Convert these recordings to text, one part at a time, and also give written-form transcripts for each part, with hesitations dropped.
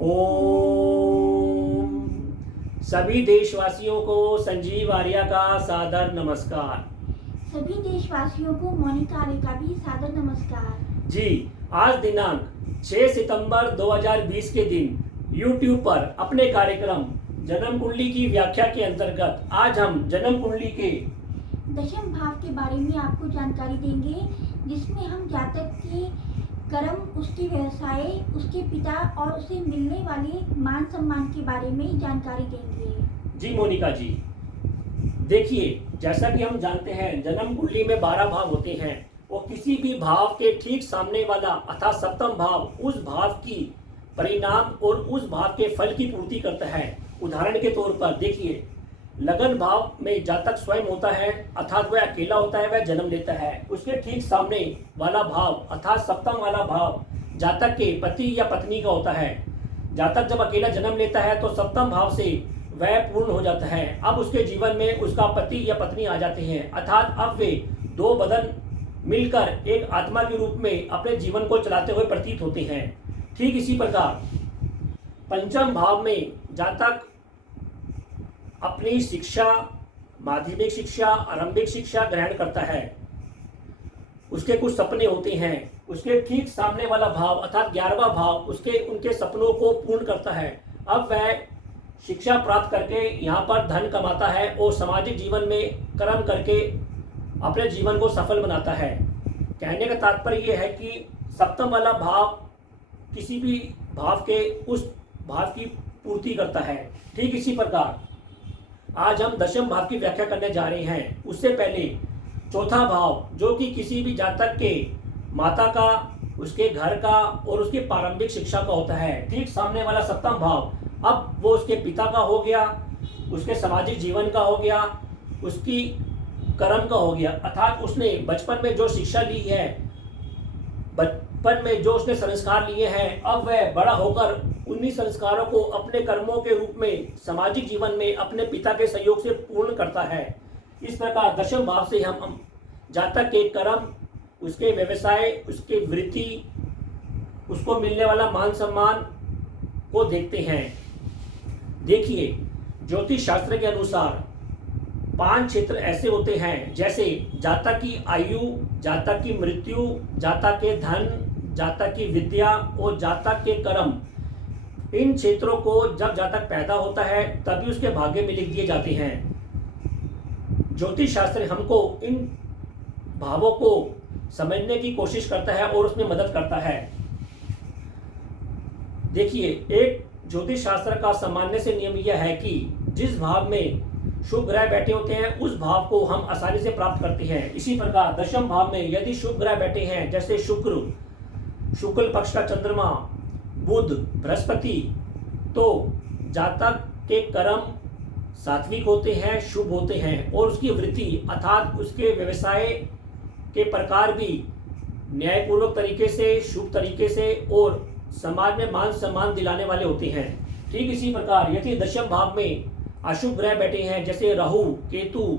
ओम। सभी देशवासियों को संजीव आर्या का सादर नमस्कार। सभी देशवासियों को मोनिका आर्य का भी सादर नमस्कार। जी, आज दिनांक 6 सितंबर 2020 के दिन YouTube पर अपने कार्यक्रम जन्म कुंडली की व्याख्या के अंतर्गत आज हम जन्म कुंडली के दशम भाव के बारे में आपको जानकारी देंगे, जिसमें हम जातक के कर्म, उसके व्यवसाय, उसके पिता और उसे मिलने वाले मान सम्मान के बारे में जानकारी देंगे। जी मोनिका जी, देखिए, जैसा कि हम जानते हैं जन्म कुंडली में 12 भाव होते हैं और किसी भी भाव के ठीक सामने वाला अर्थात सप्तम भाव उस भाव की परिणाम और उस भाव के फल की पूर्ति करता है। उदाहरण के तौर पर देखिए, लगन भाव में जातक स्वयं होता है अर्थात वह अकेला होता है, वह जन्म लेता है। उसके ठीक सामने वाला भाव अर्थात सप्तम वाला भाव जातक के पति या पत्नी का होता है। जातक जब अकेला जन्म लेता है तो सप्तम भाव से वह पूर्ण हो जाता है। अब उसके जीवन में उसका पति या पत्नी आ जाते हैं, अर्थात अब वे दो बदन मिलकर एक आत्मा के रूप में अपने जीवन को चलाते हुए प्रतीत होते हैं। ठीक इसी प्रकार पंचम भाव में जातक अपनी शिक्षा, माध्यमिक शिक्षा, आरंभिक शिक्षा ग्रहण करता है। उसके कुछ सपने होते हैं। उसके ठीक सामने वाला भाव अर्थात 11वां भाव उनके सपनों को पूर्ण करता है। अब वह शिक्षा प्राप्त करके यहाँ पर धन कमाता है और सामाजिक जीवन में कर्म करके अपने जीवन को सफल बनाता है। कहने का तात्पर्य यह है कि सप्तम वाला भाव किसी भी भाव के उस भाव की पूर्ति करता है। ठीक इसी प्रकार आज हम दशम भाव की व्याख्या करने जा रहे हैं। उससे पहले चौथा भाव, जो कि किसी भी जातक के माता का, उसके घर का और उसकी प्रारंभिक शिक्षा का होता है। ठीक सामने वाला सप्तम भाव अब वो उसके पिता का हो गया, उसके सामाजिक जीवन का हो गया, उसकी कर्म का हो गया, अर्थात उसने बचपन में जो शिक्षा ली है, बचपन में जो उसने संस्कार लिए हैं, अब वह बड़ा होकर उन्हीं संस्कारों को अपने कर्मों के रूप में सामाजिक जीवन में अपने पिता के सहयोग से पूर्ण करता है। इस प्रकार दशम भाव से हम जातक के कर्म, उसके व्यवसाय, उसके वृत्ति, उसको मिलने वाला मान सम्मान को देखते हैं। देखिए, ज्योतिष शास्त्र के अनुसार 5 क्षेत्र ऐसे होते हैं, जैसे जातक की आयु, जातक की मृत्यु, जातक के धन, जातक की विद्या और जातक के कर्म। इन क्षेत्रों को जब जातक पैदा होता है तभी उसके भाग्य में लिख दिए जाते हैं। ज्योतिष शास्त्र हमको इन भावों को समझने की कोशिश करता है और उसमें मदद करता है। देखिए, एक ज्योतिष शास्त्र का सामान्य से नियम यह है कि जिस भाव में शुभ ग्रह बैठे होते हैं उस भाव को हम आसानी से प्राप्त करते हैं। इसी प्रकार दशम भाव में यदि शुभ ग्रह बैठे हैं, जैसे शुक्ल पक्ष का चंद्रमा, बुध, बृहस्पति, तो जातक के कर्म सात्विक होते हैं, शुभ होते हैं और उसकी वृत्ति अर्थात उसके व्यवसाय के प्रकार भी न्यायपूर्वक तरीके से, शुभ तरीके से और समाज में मान सम्मान दिलाने वाले होते हैं। ठीक इसी प्रकार यदि दशम भाव में अशुभ ग्रह बैठे हैं, जैसे राहु, केतु,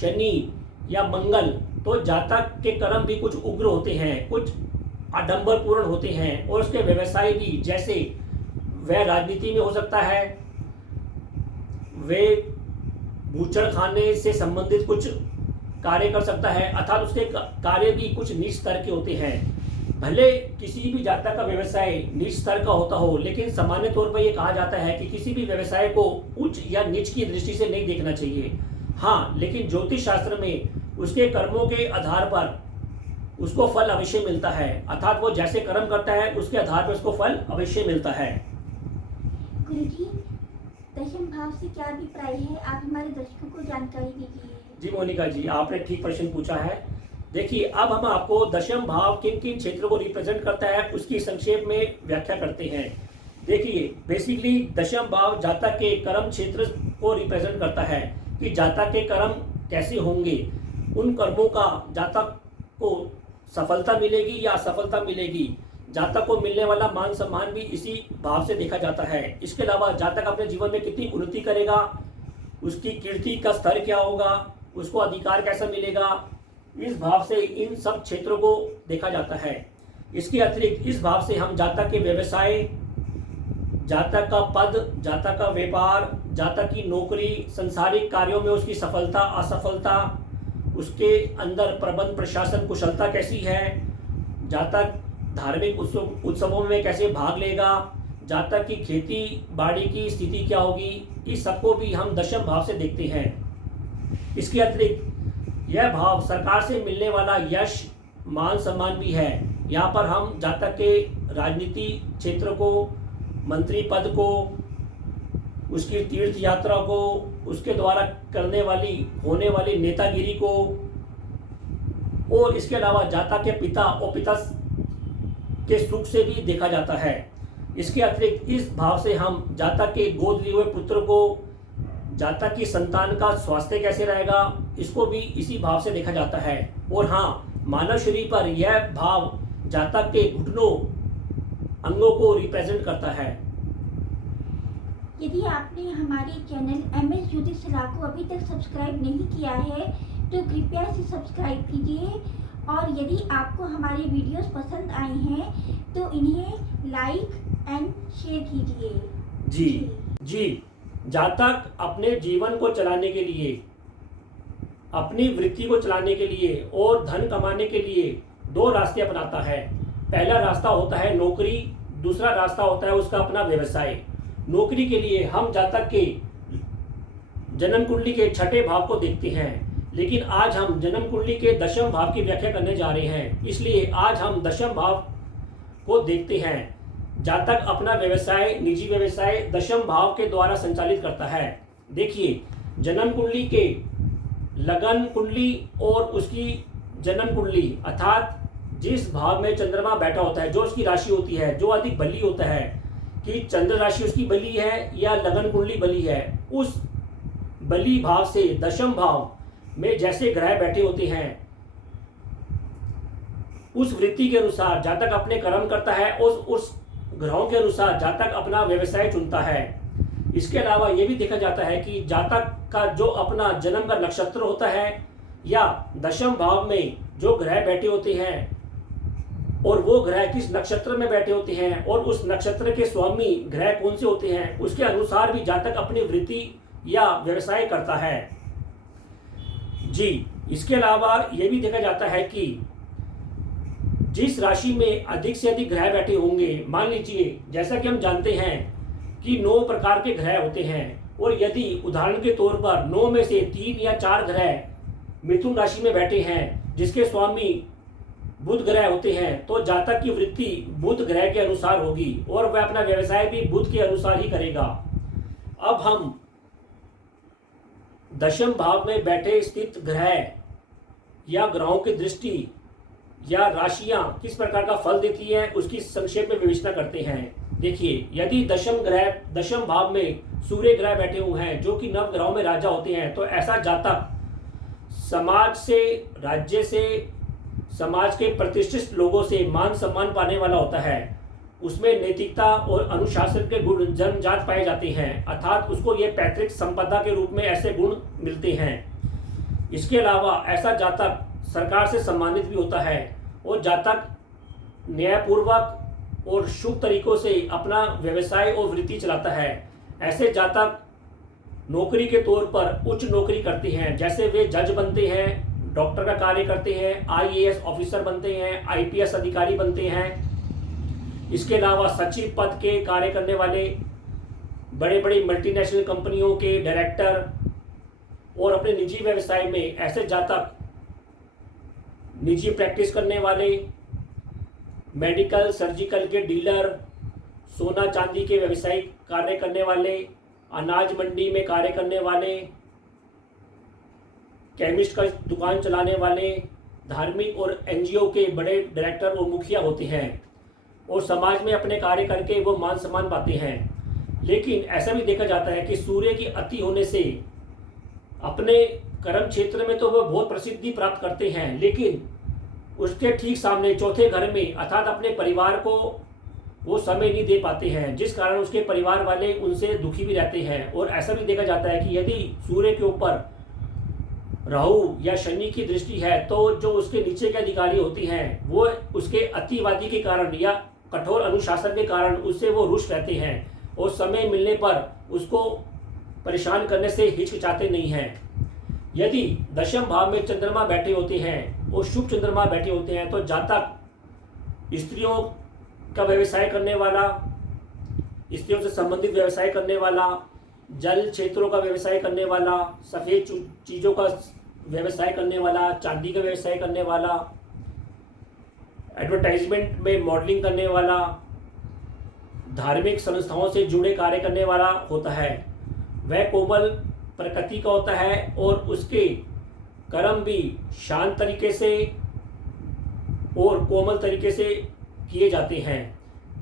शनि या मंगल, तो जातक के कर्म भी कुछ उग्र होते हैं, कुछ आडंबरपूर्ण होते हैं और उसके व्यवसाय भी, जैसे वह राजनीति में हो सकता है, वे बूचड़ खाने से संबंधित कुछ कार्य कर सकता है, अर्थात उसके कार्य भी कुछ नीच स्तर के होते हैं। भले किसी भी जातक का व्यवसाय नीच स्तर का होता हो, लेकिन सामान्य तौर पर यह कहा जाता है कि किसी भी व्यवसाय को उच्च या नीच की दृष्टि से नहीं देखना चाहिए। हाँ, लेकिन ज्योतिष शास्त्र में उसके कर्मों के आधार पर उसको फल अवश्य मिलता है, अर्थात वो जैसे कर्म करता है उसके आधार पर उसको फल अवश्य मिलता है। गुरुजी, दशम भाव से क्या अभिप्राय है, आप हमारे दर्शकों को जानकारी दीजिए। जी मोनिका जी, आपने ठीक प्रश्न पूछा है। देखिए, अब हम आपको दशम भाव किन किन क्षेत्रों को रिप्रेजेंट करता है उसकी संक्षेप में व्याख्या करते हैं। देखिए, बेसिकली दशम भाव जातक के कर्म क्षेत्र को रिप्रेजेंट करता है कि जातक के कर्म कैसे होंगे, उन कर्मों का जातक को सफलता मिलेगी या असफलता मिलेगी, जातक को मिलने वाला मान सम्मान भी इसी भाव से देखा जाता है। इसके अलावा जातक अपने जीवन में कितनी उन्नति करेगा, उसकी कीर्ति का स्तर क्या होगा, उसको अधिकार कैसा मिलेगा, इस भाव से इन सब क्षेत्रों को देखा जाता है। इसके अतिरिक्त इस भाव से हम जातक के व्यवसाय, जातक का पद, जातक का व्यापार, जातक की नौकरी, संसारिक कार्यों में उसकी सफलता असफलता, उसके अंदर प्रबंध प्रशासन कुशलता कैसी है, जातक धार्मिक उत्सवों में कैसे भाग लेगा, जातक की खेती बाड़ी की स्थिति क्या होगी, इस सबको भी हम दशम भाव से देखते हैं। इसके अतिरिक्त यह भाव सरकार से मिलने वाला यश मान सम्मान भी है। यहाँ पर हम जातक के राजनीति क्षेत्र को, मंत्री पद को, उसकी तीर्थ यात्रा को, उसके द्वारा होने वाली नेतागिरी को, और इसके अलावा जातक के पिता और पिता के सुख से भी देखा जाता है। इसके अतिरिक्त इस भाव से हम जातक के गोद लिए हुए पुत्र को, जातक की संतान का स्वास्थ्य कैसे रहेगा, इसको भी इसी भाव से देखा जाता है। और हाँ, मानव शरीर पर यह भाव जातक के घुटनों अंगों को रिप्रेजेंट करता है। यदि आपने हमारे चैनल MS ज्योतिष सलाह को अभी तक सब्सक्राइब नहीं किया है तो कृपया इसे सब्सक्राइब कीजिए, और यदि आपको हमारे वीडियोस पसंद आए हैं तो इन्हें लाइक एंड शेयर कीजिए। जी, जातक अपने जीवन को चलाने के लिए, अपनी वृत्ति को चलाने के लिए और धन कमाने के लिए दो रास्ते अपनाता है। पहला रास्ता होता है नौकरी, दूसरा रास्ता होता है उसका अपना व्यवसाय। नौकरी के लिए हम जातक के जन्म कुंडली के छठे भाव को देखते हैं, लेकिन आज हम जन्म कुंडली के दशम भाव की व्याख्या करने जा रहे हैं, इसलिए आज हम दशम भाव को देखते हैं। जातक अपना व्यवसाय, निजी व्यवसाय दशम भाव के द्वारा संचालित करता है। देखिए, जन्म कुंडली के लगन कुंडली और उसकी जन्म कुंडली अर्थात जिस भाव में चंद्रमा बैठा होता है, जो उसकी राशि होती है, जो अधिक बली होता है कि चंद्र राशि उसकी बली है या लगन कुंडली बली है, उस बली भाव से दशम भाव में जैसे ग्रह बैठे होते हैं, उस वृत्ति के अनुसार जातक अपने कर्म करता है, उस ग्रहों के अनुसार जातक अपना व्यवसाय चुनता है। इसके अलावा यह भी देखा जाता है कि जातक का जो अपना जन्म का नक्षत्र होता है या दशम भाव में जो ग्रह बैठे होते हैं और वो ग्रह किस नक्षत्र में बैठे होते हैं और उस नक्षत्र के स्वामी ग्रह कौन से होते हैं, उसके अनुसार भी जातक अपनी वृत्ति या व्यवसाय करता है। जी, इसके अलावा यह भी देखा जाता है कि जिस राशि में अधिक से अधिक ग्रह बैठे होंगे, मान लीजिए जैसा कि हम जानते हैं कि 9 प्रकार के ग्रह होते हैं, और यदि उदाहरण के तौर पर 9 में से 3 या 4 ग्रह मिथुन राशि में बैठे हैं जिसके स्वामी बुध ग्रह होते हैं, तो जातक की वृत्ति बुध ग्रह के अनुसार होगी और वह अपना व्यवसाय भी बुध के अनुसार ही करेगा। अब हम दशम भाव में बैठे स्थित ग्रह या ग्रहों की दृष्टि या राशियां किस प्रकार का फल देती है उसकी संक्षेप में विवेचना करते हैं। देखिए, यदि दशम भाव में सूर्य ग्रह बैठे हुए हैं जो कि नव ग्रहों में राजा होते हैं, तो ऐसा जातक समाज से, राज्य से, समाज के प्रतिष्ठित लोगों से मान सम्मान पाने वाला होता है। उसमें नैतिकता और अनुशासन के गुण जन्मजात पाए जाते हैं, अर्थात उसको ये पैतृक संपदा के रूप में ऐसे गुण मिलते हैं। इसके अलावा ऐसा जातक सरकार से सम्मानित भी होता है और जातक न्यायपूर्वक और शुभ तरीकों से अपना व्यवसाय और वृत्ति चलाता है। ऐसे जातक नौकरी के तौर पर उच्च नौकरी करते हैं, जैसे वे जज बनते हैं, डॉक्टर का कार्य करते हैं, IAS ऑफिसर बनते हैं, IPS अधिकारी बनते हैं। इसके अलावा सचिव पद के कार्य करने वाले, बड़े बड़े मल्टीनेशनल कंपनियों के डायरेक्टर, और अपने निजी व्यवसाय में ऐसे जातक निजी प्रैक्टिस करने वाले, मेडिकल सर्जिकल के डीलर, सोना चांदी के व्यवसायिक कार्य करने वाले, अनाज मंडी में कार्य करने वाले, केमिस्ट का दुकान चलाने वाले, धार्मिक और NGO के बड़े डायरेक्टर और मुखिया होते हैं और समाज में अपने कार्य करके वो मान सम्मान पाते हैं। लेकिन ऐसा भी देखा जाता है कि सूर्य की अति होने से अपने कर्म क्षेत्र में तो वो बहुत प्रसिद्धि प्राप्त करते हैं, लेकिन उसके ठीक सामने चौथे घर में अर्थात अपने परिवार को वो समय नहीं दे पाते हैं, जिस कारण उसके परिवार वाले उनसे दुखी भी रहते हैं। और ऐसा भी देखा जाता है कि यदि सूर्य के ऊपर राहु या शनि की दृष्टि है तो जो उसके नीचे के अधिकारी होती हैं वो उसके अतिवादी के कारण या कठोर अनुशासन के कारण उससे वो रुष्ट रहते हैं और समय मिलने पर उसको परेशान करने से हिचकिचाते नहीं हैं। यदि दशम भाव में चंद्रमा बैठे होते हैं और शुभ चंद्रमा बैठे होते हैं तो जातक स्त्रियों का व्यवसाय करने वाला, स्त्रियों से संबंधित व्यवसाय करने वाला, जल क्षेत्रों का व्यवसाय करने वाला, सफ़ेद चीज़ों का व्यवसाय करने वाला, चांदी का व्यवसाय करने वाला, एडवर्टाइजमेंट में मॉडलिंग करने वाला, धार्मिक संस्थाओं से जुड़े कार्य करने वाला होता है। वह कोमल प्रकृति का होता है और उसके कर्म भी शांत तरीके से और कोमल तरीके से किए जाते हैं।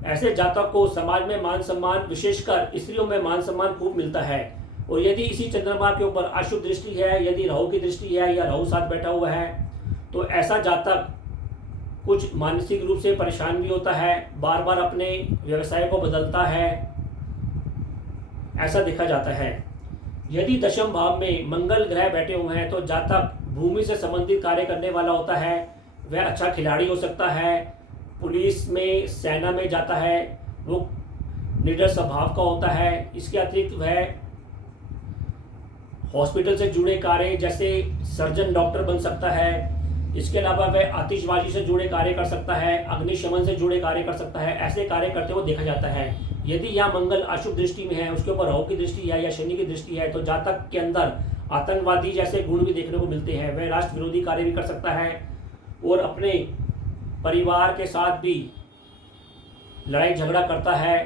ऐसे जातक को समाज में मान सम्मान, विशेषकर स्त्रियों में मान सम्मान खूब मिलता है। और यदि इसी चंद्रमा के ऊपर अशुभ दृष्टि है, यदि राहु की दृष्टि है या राहु साथ बैठा हुआ है, तो ऐसा जातक कुछ मानसिक रूप से परेशान भी होता है, बार बार अपने व्यवसाय को बदलता है, ऐसा देखा जाता है। यदि दशम भाव में मंगल ग्रह बैठे हुए हैं तो जातक भूमि से संबंधित कार्य करने वाला होता है। वह अच्छा खिलाड़ी हो सकता है, पुलिस में, सेना में जाता है, वो निडर स्वभाव का होता है। इसके अतिरिक्त वह हॉस्पिटल से जुड़े कार्य जैसे सर्जन, डॉक्टर बन सकता है। इसके अलावा वह आतिशबाजी से जुड़े कार्य कर सकता है, अग्निशमन से जुड़े कार्य कर सकता है। ऐसे कार्य करते हुए देखा जाता है। यदि यहाँ मंगल अशुभ दृष्टि में है, उसके ऊपर राहु की दृष्टि है या शनि की दृष्टि है, तो जातक के अंदर आतंकवादी जैसे गुण भी देखने को मिलते हैं। वह राष्ट्र विरोधी कार्य भी कर सकता है और अपने परिवार के साथ भी लड़ाई झगड़ा करता है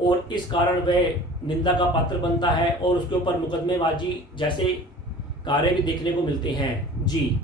और इस कारण वह निंदा का पात्र बनता है और उसके ऊपर मुकदमेबाजी जैसे कार्य भी देखने को मिलते हैं। जी।